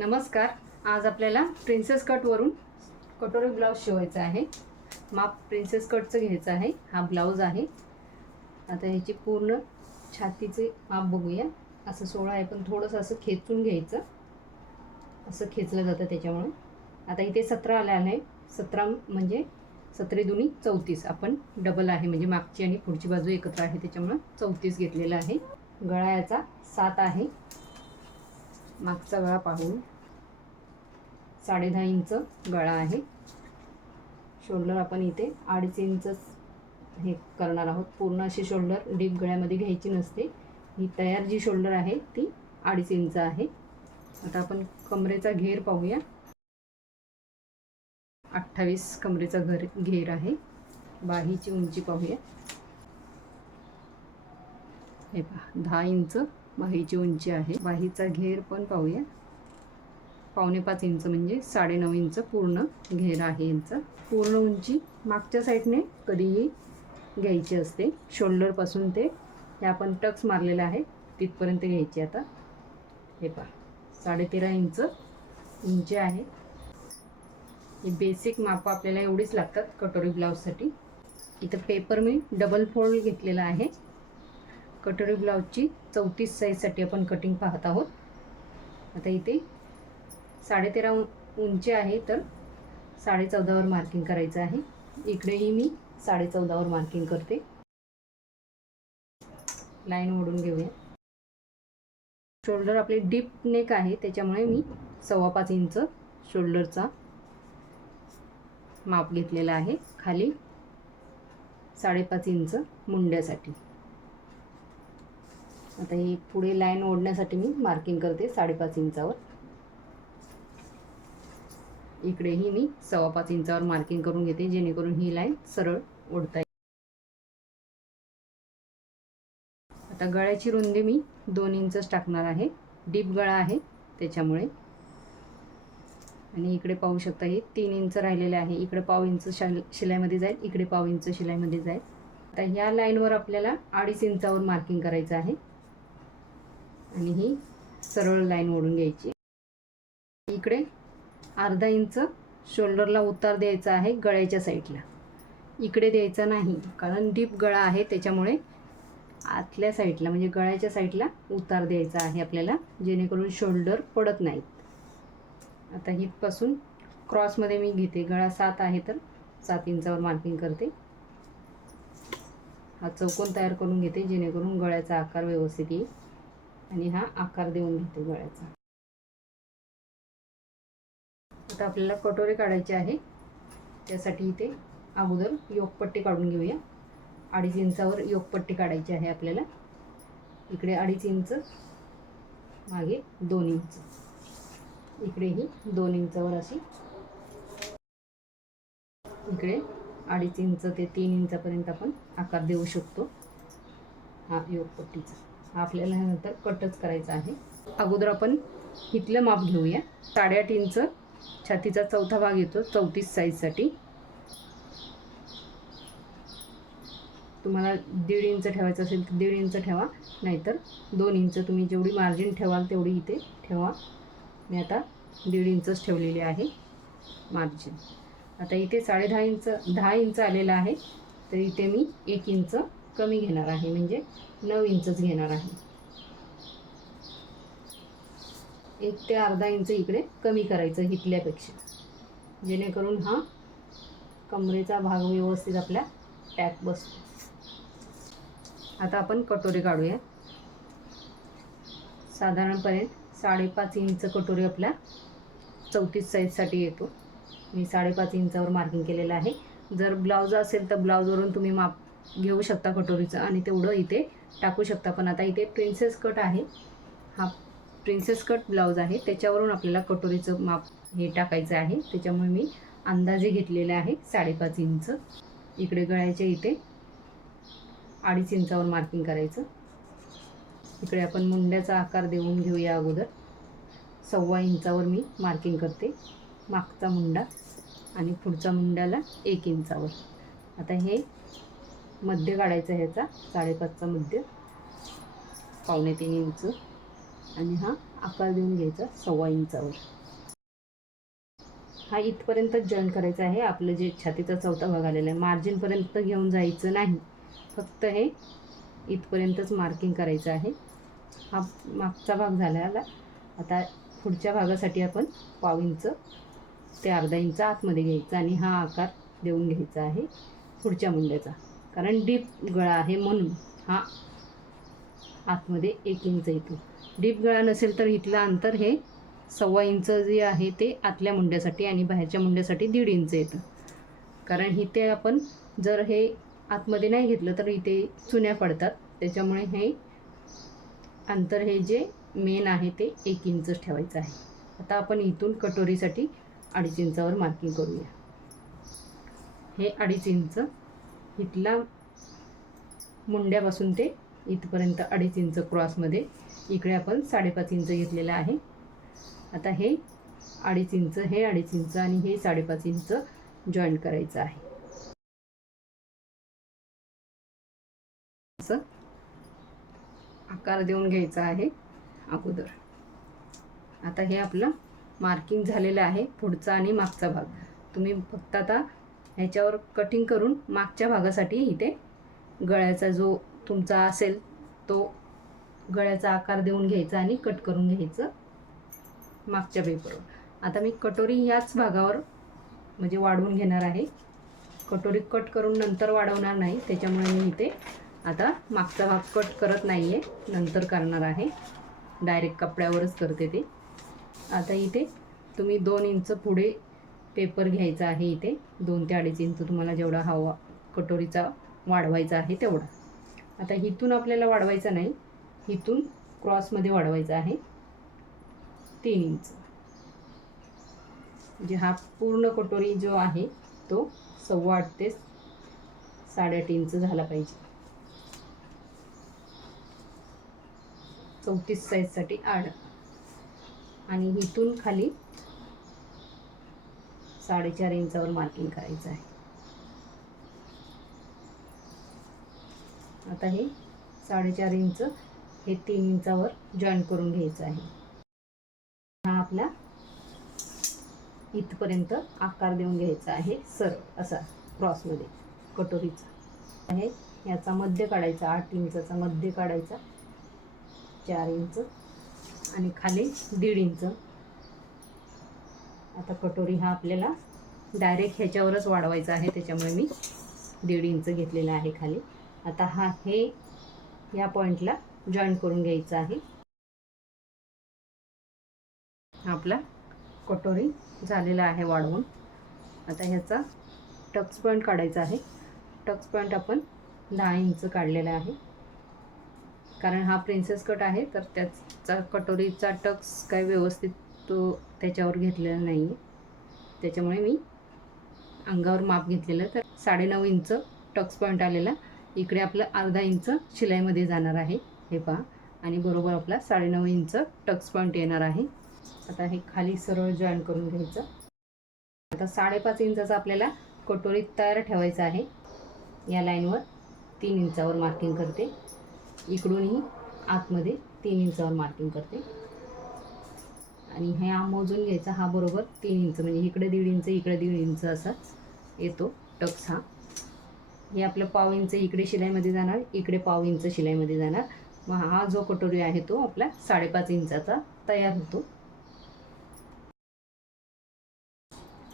नमस्कार. आज आपल्याला प्रिन्सेस कटवरून कटोरी ब्लाऊज शिवायचा आहे. माप प्रिन्सेस कटचं घ्यायचं आहे. हा ब्लाऊज आहे. आता ह्याची पूर्ण छातीचे माप बघूया. असं सोळा आहे पण थोडंसं असं खेचून घ्यायचं. असं खेचलं जातं त्याच्यामुळे. आता इथे सतरा आलं आहे सतरा म्हणजे सतरे दोन्ही चौतीस. आपण डबल आहे म्हणजे मागची आणि पुढची बाजू एकत्र आहे त्याच्यामुळं चौतीस घेतलेलं आहे. गळा याचा सात आहे. मागचा गळा पाहून साडेदहा इंच गळा आहे. शोल्डर आपण इथे अडीच इंच हे करणार आहोत. पूर्ण अशी शोल्डर डीप गळ्यामध्ये घ्यायची नसते. ही तयार जी शोल्डर आहे ती अडीच इंच आहे. आता आपण कमरेचा घेर पाहूया. अठ्ठावीस कमरेचा घर घेर आहे. बाहीची उंची पाहूया. हे पहा दहा इंच बाहीची उंची आहे. बाहीचा घेर पण पाहूया. पावणे पाच इंच म्हणजे साडेनऊ इंच पूर्ण घेर आहे यांचा. पूर्ण उंची मागच्या साईडने कधीही घ्यायची असते. शोल्डरपासून ते हे आपण टक्स मारलेलं आहे तिथपर्यंत घ्यायची आता. हे पहा साडेतेरा इंच उंची आहे. ही बेसिक मापं आपल्याला एवढीच लागतात कटोरी ब्लाऊजसाठी. इथं पेपर मी डबल फोल्ड घेतलेला आहे. कटोरी ब्लाऊजची चौतीस साईजसाठी आपण कटिंग पाहत आहोत. आता इथे साडेतेरा उंची आहे तर साडे चौदावर मार्किंग करायचं आहे. इकडेही मी साडे चौदावर मार्किंग करते. लाईन ओढून घेऊया. शोल्डर आपले डीप नेक आहे त्याच्यामुळे मी सव्वा पाच इंच शोल्डरचा माप घेतलेला आहे. खाली साडेपाच इंच मुंड्यासाठी. आता ही पुढे लाईन ओढण्यासाठी मी मार्किंग करते साडेपाच इंचावर. इकडेही मी सव्वा पाच इंचावर मार्किंग करून घेते जेणेकरून ही लाईन सरळ ओढता येईल. आता गळ्याची रुंदी मी दोन इंचच टाकणार आहे. डीप गळा आहे त्याच्यामुळे. आणि इकडे पाहू शकता हे तीन इंच राहिलेले आहे. इकडे पाव इंच शिलाईमध्ये जाईल इकडे पाव इंच शिलाईमध्ये जाईल. आता ह्या लाईनवर आपल्याला अडीच इंचावर मार्किंग करायचं आहे. आणि ही सरळ लाईन ओढून घ्यायची. इकडे अर्धा इंच शोल्डरला उतार द्यायचा आहे गळ्याच्या साईडला. इकडे द्यायचा नाही कारण डीप गळा आहे त्याच्यामुळे आतल्या साईडला म्हणजे गळ्याच्या साईडला उतार द्यायचा आहे आपल्याला जेणेकरून शोल्डर पडत नाहीत आता हितपासून क्रॉसमध्ये मी घेते गळा सात आहे तर सात इंचावर मार्किंग करते. हा चौकोन तयार करून घेते जेणेकरून गळ्याचा आकार व्यवस्थित येईल. आणि हा आकार देऊन घेते गळ्याचा. आता आपल्याला कटोरे काढायचे आहे. त्यासाठी इथे अगोदर योगपट्टी काढून घेऊया. अडीच इंचावर योगपट्टी काढायची आहे आपल्याला. इकडे अडीच इंच मागे दोन इंच. इकडेही दोन इंचावर अशी. इकडे अडीच इंच ते तीन इंचापर्यंत आपण आकार देऊ शकतो. हा योगपट्टीचा. हा आपल्याला नंतर कटच करायचा आहे. अगोदर आपण इथलं माप घेऊया. साडेआठ इंच छातीचा चौथा भाग येतो चौतीस साईजसाठी तुम्हाला दीड इंच ठेवायचं असेल तर दीड इंच ठेवा नाहीतर दोन इंच तुम्ही जेवढी मार्जिन ठेवाल तेवढी इथे ठेवा. मी आता दीड इंचच ठेवलेली आहे मार्जिन आता इथे साडेदहा इंच दहा इंच आलेलं आहे तर इथे मी एक इंच कमी घेणार आहे म्हणजे नऊ इंचच घेणार आहे. एक ते अर्धा इंच इकडे कमी करायचं हितल्यापेक्षा. जेणेकरून हा कमरेचा भाग व्यवस्थित आपल्या टॅक बसतो. आता आपण कटोरी काढूया. साधारणपणे साडेपाच इंच कटोरी आपल्या चौतीस साईजसाठी येतो. मी साडेपाच इंचावर मार्किंग केलेलं आहे. जर ब्लाऊज असेल तर ब्लाऊजवरून तुम्ही माप घेऊ शकता कटोरीचं आणि तेवढं इथे टाकू शकता. पण आता इथे प्रिन्सेस कट आहे. हा प्रिन्सेस कट ब्लाऊज आहे. त्याच्यावरून आपल्याला कटोरीचं माप हे टाकायचं आहे. त्याच्यामुळे मी अंदाजे घेतलेलं आहे साडेपाच इंच. इकडे गळ्याच्या इथे अडीच इंचावर मार्किंग करायचं. इकडे आपण मुंड्याचा आकार देऊन घेऊया अगोदर. सव्वा इंचावर मी मार्किंग करते. मागचा मुंडा आणि पुढच्या मुंड्याला एक इंचावर. आता हे मध्य काढायचं ह्याचा साडेपाचचा मध्य. पावणे तीन इंच. आणि हा आकार देऊन घ्यायचा सव्वा इंचावर. हा इथपर्यंतच जॉईन करायचा आहे. आपलं जे छातीचा चौथा भाग आलेला आहे मार्जिनपर्यंत घेऊन जायचं नाही. फक्त हे इथपर्यंतच मार्किंग करायचं आहे. हा मागचा भाग झाला आता पुढच्या भागासाठी आपण पाव इंच ते अर्धा इंच आतमध्ये घ्यायचा आणि हा आकार देऊन घ्यायचा आहे पुढच्या मुंड्याचा. कारण डीप गळा आहे म्हणून हा आतमध्ये एक इंच येतो. डीप गळा नसेल तर इथलं अंतर हे सव्वा इंच जे आहे ते आतल्या मुंड्यासाठी आणि बाहेरच्या मुंड्यासाठी दीड इंच येतं. कारण इथे आपण जर हे आतमध्ये नाही घेतलं तर इथे चुन्या पडतात. त्याच्यामुळे हे अंतर हे जे मेन आहे ते एक इंच ठेवायचं आहे. आता आपण इथून कटोरीसाठी अडीच इंचावर मार्किंग करूया. हे अडीच इंच इथला मुंड्यापासून ते इथपर्यंत अडीच इंच क्रॉसमध्ये इकडे आपण साडेपाच इंच घेतलेलं आहे. आता हे अडीच इंच हे अडीच इंच आणि हे साडेपाच इंच जॉईन करायचं आहे. असं आकार देऊन घ्यायचा आहे अगोदर. आता हे आपलं मार्किंग झालेलं आहे पुढचा आणि मागचा भाग. तुम्ही फक्त आता ह्याच्यावर कटिंग करून मागच्या भागासाठी इथे गळ्याचा जो तुमचा असेल तो गळ्याचा आकार देऊन घ्यायचा आणि कट करून घ्यायचं मागच्या पेपरवर आता मी कटोरी ह्याच भागावर म्हणजे वाढवून घेणार आहे. कटोरी कट करून नंतर वाढवणार नाही त्याच्यामुळे मी इथे आता मागचा भाग कट करत नाही आहे नंतर करणार आहे. डायरेक्ट कपड्यावरच करते ते. आता इथे तुम्ही दोन इंच पुढे पेपर घ्यायचा आहे इथे. दोन ते अडीच इंच तुम्हाला जेवढा हवा कटोरीचा वाढवायचा आहे तेवढा. आता इथून आपल्याला वाढवायचा नाही. इथून क्रॉसमध्ये वाढवायचा आहे. तीन इंच. म्हणजे हा पूर्ण कटोरी जो आहे तो सव्वा आठ ते साडेआठ इंच झाला पाहिजे. चौतीस साईजसाठी आड. आणि इथून खाली साडेचार इंचावर मार्किंग करायचं आहे. आता हे साडेचार इंच हे तीन इंचावर जॉईन करून घ्यायचं आहे. हा आपला इथपर्यंत आकार देऊन घ्यायचा आहे सर असा क्रॉसमध्ये कटोरीचा. आहे याचा मध्य काढायचा आठ इंचाचा मध्य काढायचा चार इंच आणि खाली दीड इंच. आता कटोरी हा आपल्याला डायरेक्ट ह्याच्यावरच वाढवायचा आहे त्याच्यामुळे मी दीड इंच घेतलेला आहे खाली. आता हा हे या पॉईंटला जॉईन करून घ्यायचा आहे. आपला कटोरी झालेला आहे वाढवून. आता ह्याचा टक्स पॉईंट काढायचा आहे. टक्स पॉईंट आपण दहा इंच काढलेला आहे. कारण हा प्रिन्सेस कट आहे तर त्याचा कटोरीचा टक्स काय व्यवस्थित तो त्याच्यावर घेतलेला नाही आहे त्याच्यामुळे मी अंगावर माप घेतलेलं तर साडेनऊ इंच टक्स पॉईंट आलेला. इकडे आपलं अर्धा इंच शिलाईमध्ये जाणार आहे. हे पहा. आणि बरोबर आपला साडेनऊ इंच टक्स पॉईंट येणार आहे. आता हे खाली सरळ जॉईन करून घ्यायचं. आता साडेपाच इंचाचा आपल्याला कटोरीत तयार ठेवायचा आहे. या लाईनवर तीन इंचावर मार्किंग करते. इकडूनही आतमध्ये तीन इंचावर मार्किंग करते. आणि हे हा मोजून घ्यायचा. हा बरोबर तीन इंच. म्हणजे इकडे दीड इंच इकडे दीड इंच असा येतो टक्स हा. हे आपलं पाव इंच इकडे शिलाईमध्ये जाणार इकडे पाव इंच शिलाईमध्ये जाणार. मग हा जो कटोरी आहे तो आपला साडेपाच इंचाचा तयार होतो.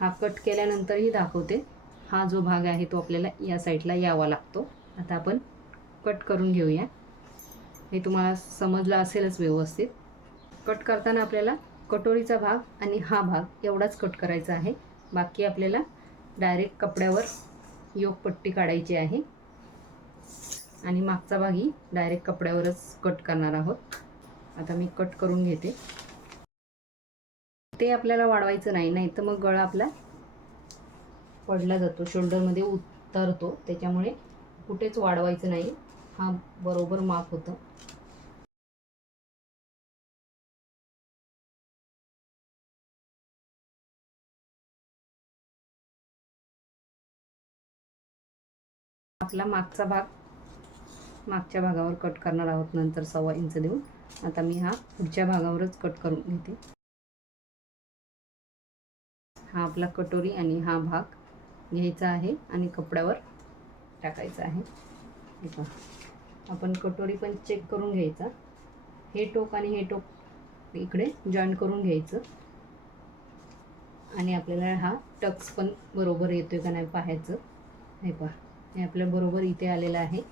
हा कट केल्यानंतरही दाखवते. हा जो भाग आहे तो आपल्याला या साईडला यावा लागतो. आता आपण कट करून घेऊया. हे तुम्हाला समजलं असेलच व्यवस्थित. कट करताना आपल्याला कटोरीचा भाग आणि हा भाग एवढाच कट करायचा आहे. बाकी आपल्याला डायरेक्ट कपड्यावर योगपट्टी काढायची आहे. आणि मागचा भागी डायरेक्ट कपड्यावरच कट करणार आहोत. आता मी कट करून घेते. ते आपल्याला वाढवायचं नाही नाही तर मग गळा आपला पडला जातो. शोल्डरमध्ये उतरतो. त्याच्यामुळे कुठेच वाढवायचं नाही. हा बरोबर माप होतं. आपला मागचा भाग मागच्या भागावर कट करणार आहोत नंतर सव्वा इंच देऊन. आता मी हा पुढच्या भागावरच कट करून घेते. हा आपला कटोरी आणि हा भाग घ्यायचा आहे आणि कपड्यावर टाकायचा आहे. हे पहा. आपण कटोरी पण चेक करून घ्यायचा. हे टोक आणि हे टोक इकडे जॉईन करून घ्यायचं. आणि आपल्याला हा टक्स पण बरोबर येतोय का नाही पाहायचं. हे पहा. हे आपल्या बरोबर इथे आलेला आहे.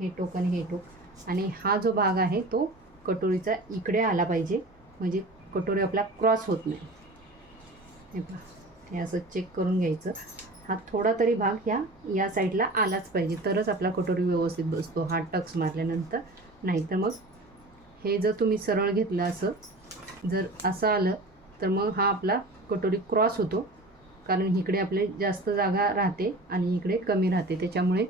हे टोक आणि हे टोक. आणि हा जो भाग आहे तो कटोरीचा इकडे आला पाहिजे. म्हणजे कटोरी आपला क्रॉस होत नाही. हे पहा. हे असं चेक करून घ्यायचं. हा थोडा तरी भाग ह्या या साईडला आलाच पाहिजे. तरच आपला कटोरी व्यवस्थित बसतो. हा टक्स मारल्यानंतर. नाहीतर मग हे जर तुम्ही सरळ घेतलं असं जर असं आलं तर मग हा आपला कटोरी क्रॉस होतो. कारण इकडे आपले जास्त जागा राहते आणि इकडे कमी राहते. त्याच्यामुळे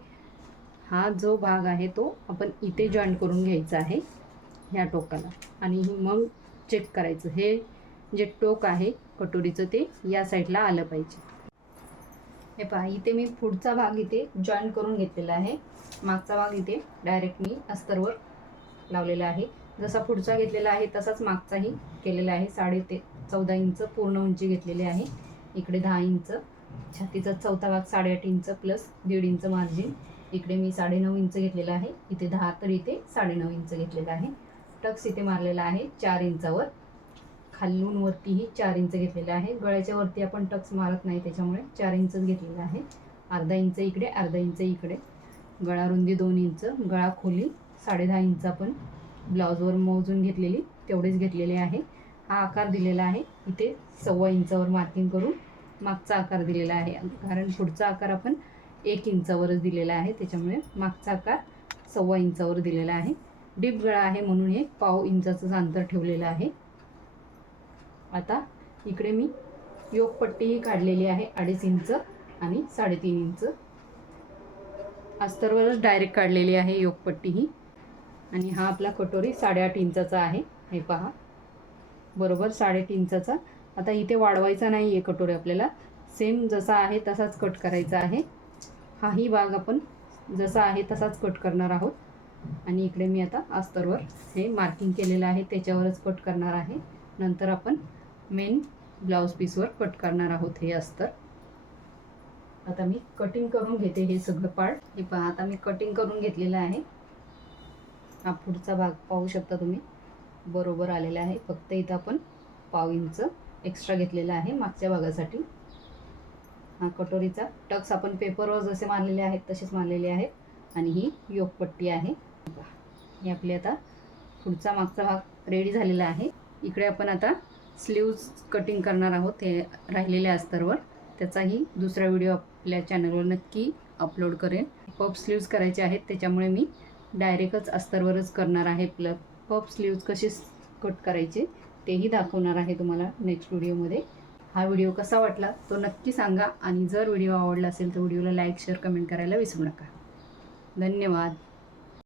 हा जो भाग आहे तो आपण इथे जॉईन करून घ्यायचा आहे ह्या टोकाला. आणि मग चेक करायचं. हे जे टोक आहे कटोरीचं ते या साईडला आलं पाहिजे. हे पहा इथे मी पुढचा भाग इथे जॉईन करून घेतलेला आहे. मागचा भाग इथे डायरेक्ट मी अस्तरवर लावलेला आहे. जसा पुढचा घेतलेला आहे तसाच मागचाही केलेला आहे. साडे ते चौदा इंच पूर्ण उंची घेतलेली आहे. इकडे दहा इंच. छातीचा चौथा भाग साडेआठ इंच प्लस दीड इंच मार्जिन इकडे मी साडेनऊ इंच घेतलेला आहे. इथे दहा तर इथे साडेनऊ इंच घेतलेला आहे. टक्स इथे मारलेला आहे चार इंचावर. खालून वरतीही चार इंच घेतलेला आहे. गळ्याच्या वरती आपण टक्स मारत नाही त्याच्यामुळे चार इंचच घेतलेला आहे. अर्धा इंच इकडे अर्धा इंच इकडे. गळा रुंदी दोन इंच गळा खोली साडेदहा इंच आपण ब्लाऊजवर मोजून घेतलेली तेवढेच घेतलेले आहे. हा आकार दिलेला आहे. इथे सव्वा इंचावर मार्किंग करून मागचा आकार दिलेला आहे. कारण पुढचा आकार आपण एक इंचावरच दिलेला आहे. त्याच्यामुळे मागचा आकार सव्वा इंचावर दिलेला आहे. डीप गळा आहे म्हणून हे पाव इंचाचंच अंतर ठेवलेलं आहे. आता इकडे मी योगपट्टीही काढलेली आहे. अडीच इंच आणि साडेतीन इंच. अस्तरवरच डायरेक्ट काढलेली आहे योगपट्टी ही. आणि हा आपला कटोरी साडेआठ इंचाचा आहे. हे पहा. बरोबर साडेआठ इंचाचा आता इथे वाढवायचा नाही आहे कटोरी आपल्याला. सेम जसा आहे तसाच कट करायचा आहे. हाही भाग आपण जसा आहे तसाच कट करणार आहोत. आणि इकडे मी आता अस्तरवर हे मार्किंग केलेलं आहे त्याच्यावरच कट करणार आहे. नंतर आपण मेन ब्लाऊज पीसवर कट करणार आहोत हे अस्तर. आता मी कटिंग करून घेते हे सगळं पार्ट हे पहा आता मी कटिंग करून घेतलेलं आहे. हा पुढचा भाग पाहू शकता तुम्ही. बरोबर आलेलं आहे. फक्त इथं आपण पाव इंच एक्स्ट्रा घेतलेलं आहे मागच्या भागासाठी. हा कटोरीचा टक्स आपण पेपरवर जसे मारलेले आहेत तसेच मारलेले आहेत. आणि ही योगपट्टी आहे. हे आपली आता पुढचा मागचा भाग रेडी झालेला आहे. इकडे आपण आता स्लीव्ज कटिंग करणार आहोत हे राहिलेल्या अस्तरवर. त्याचाही दुसरा व्हिडिओ आपल्या चॅनलवर नक्की अपलोड करेन. पप स्लीव्ज करायचे आहेत त्याच्यामुळे मी डायरेक्टच अस्तरवरच करणार आहे प्लग पप स्लीव्ज कसे कट करायचे तेही दाखवणार आहे तुम्हाला नेक्स्ट व्हिडिओमध्ये हा व्हिडिओ कसा वाटला तो नक्की सांगा. आणि जर व्हिडिओ आवडला असेल तर व्हिडिओला लाईक शेअर कमेंट करायला विसरू नका. धन्यवाद.